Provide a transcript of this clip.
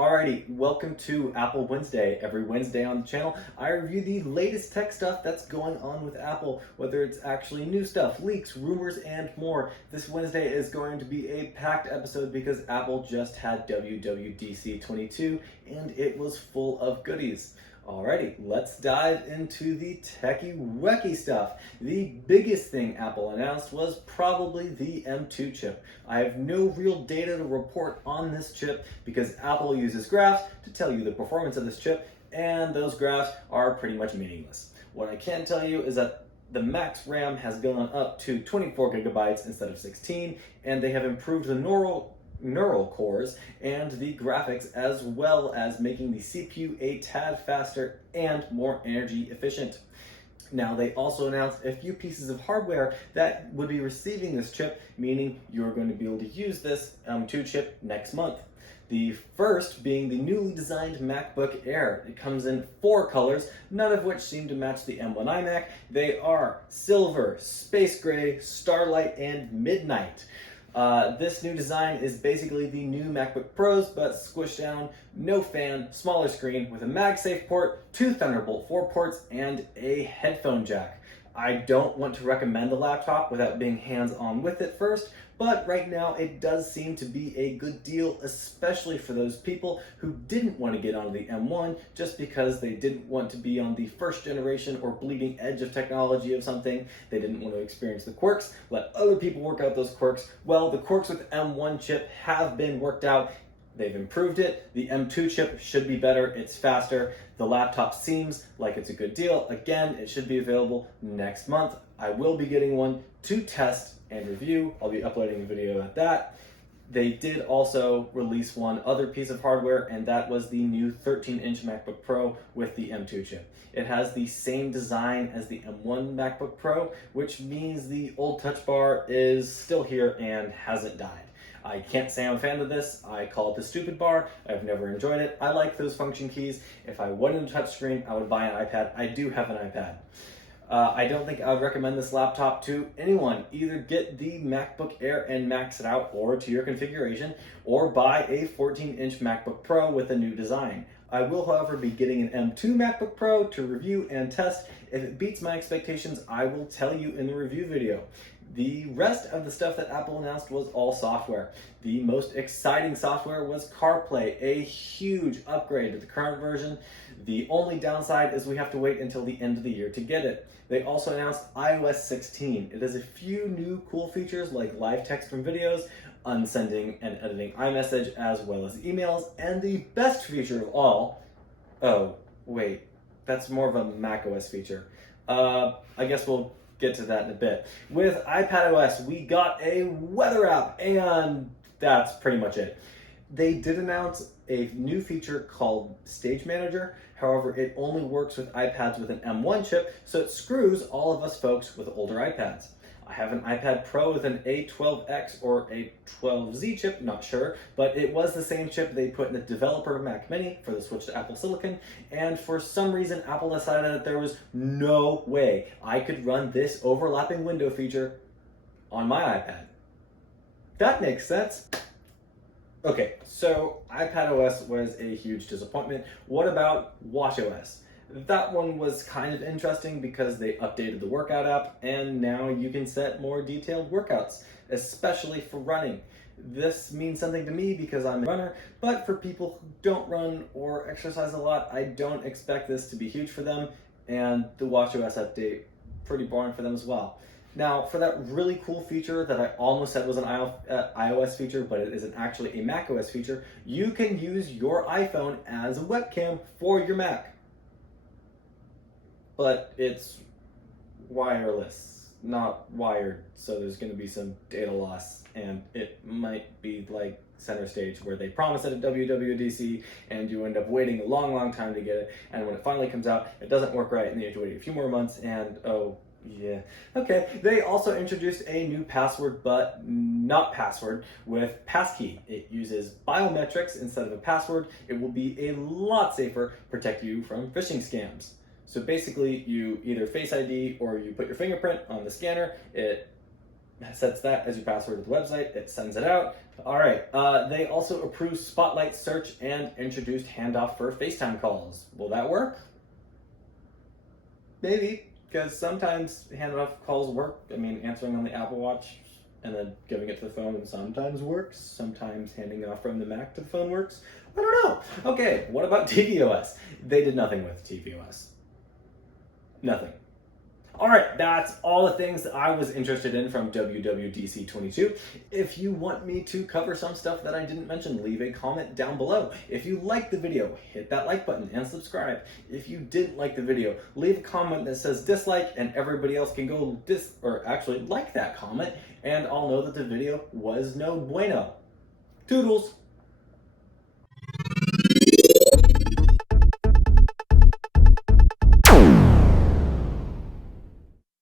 Alrighty, welcome to Apple Wednesday. Every Wednesday on the channel, I review the latest tech stuff that's going on with Apple, whether it's actually new stuff, leaks, rumors, and more. This Wednesday is going to be a packed episode because Apple just had WWDC22 and it was full of goodies. Alrighty, let's dive into the techie-wecky stuff. The biggest thing Apple announced was probably the M2 chip. I have no real data to report on this chip because Apple uses graphs to tell you the performance of this chip, and those graphs are pretty much meaningless. What I can tell you is that the max RAM has gone up to 24 gigabytes instead of 16, and they have improved the neural cores and the graphics, as well as making the CPU a tad faster and more energy efficient. Now, they also announced a few pieces of hardware that would be receiving this chip, meaning you're going to be able to use this M2 chip next month. The first being the newly designed MacBook Air. It comes in 4 colors, none of which seem to match the M1 iMac. They are silver, space gray, starlight, and midnight. This new design is basically the new MacBook Pros, but squished down, no fan, smaller screen with a MagSafe port, 2 Thunderbolt 4 ports, and a headphone jack. I don't want to recommend the laptop without being hands-on with it first, but right now it does seem to be a good deal, especially for those people who didn't want to get onto the M1 just because they didn't want to be on the first generation or bleeding edge of technology of something. They didn't want to experience the quirks, let other people work out those quirks. Well, the quirks with M1 chip have been worked out. They've improved it. The M2 chip should be better. It's faster. The laptop seems like it's a good deal. Again, it should be available next month. I will be getting one to test and review. I'll be uploading a video at that. They did also release one other piece of hardware, and that was the new 13-inch MacBook Pro with the M2 chip. It has the same design as the M1 MacBook Pro, which means the old touch bar is still here and hasn't died. I can't say I'm a fan of this. I call it the stupid bar. I've never enjoyed it. I like those function keys. If I wanted a touchscreen, I would buy an iPad. I do have an iPad. I don't think I would recommend this laptop to anyone. Either get the MacBook Air and max it out, or to your configuration, or buy a 14-inch MacBook Pro with a new design. I will, however, be getting an M2 MacBook Pro to review and test. If it beats my expectations, I will tell you in the review video. The rest of the stuff that Apple announced was all software. The most exciting software was CarPlay, a huge upgrade to the current version. The only downside is we have to wait until the end of the year to get it. They also announced iOS 16. It has a few new cool features like live text from videos, unsending and editing iMessage, as well as emails, and the best feature of all, oh, wait, that's more of a macOS feature. I guess we'll get to that in a bit. With iPadOS, we got a weather app, and that's pretty much it. They did announce a new feature called Stage Manager. However, it only works with iPads with an M1 chip, so it screws all of us folks with older iPads. I have an iPad Pro with an A12X or A12Z chip, not sure, but it was the same chip they put in the developer Mac Mini for the switch to Apple Silicon, and for some reason Apple decided that there was no way I could run this overlapping window feature on my iPad. That makes sense. Okay, so iPadOS was a huge disappointment. What about WatchOS? That one was kind of interesting because they updated the workout app, and now you can set more detailed workouts, especially for running. This means something to me because I'm a runner, but for people who don't run or exercise a lot, I don't expect this to be huge for them, and the WatchOS update, pretty boring for them as well. Now, for that really cool feature that I almost said was an iOS feature, but it isn't actually a macOS feature, you can use your iPhone as a webcam for your Mac. But it's wireless, not wired, so there's going to be some data loss, and it might be like Center Stage, where they promise it at WWDC, and you end up waiting a long, long time to get it, and when it finally comes out, it doesn't work right, and you have to wait a few more months, and oh, yeah. Okay, they also introduced a new password, but not password, with Passkey. It uses biometrics instead of a password. It will be a lot safer, protect you from phishing scams. So basically, you either Face ID or you put your fingerprint on the scanner. It sets that as your password to the website. It sends it out. All right. They also approved Spotlight Search and introduced handoff for FaceTime calls. Will that work? Maybe, because sometimes handoff calls work. I mean, answering on the Apple Watch and then giving it to the phone sometimes works. Sometimes handing off from the Mac to the phone works. I don't know. Okay, what about tvOS? They did nothing with tvOS. Nothing. All right, that's all the things that I was interested in from WWDC22. If you want me to cover some stuff that I didn't mention, leave a comment down below. If you liked the video, hit that like button and subscribe. If you didn't like the video, leave a comment that says dislike, and everybody else can go like that comment, and I'll know that the video was no bueno. Toodles!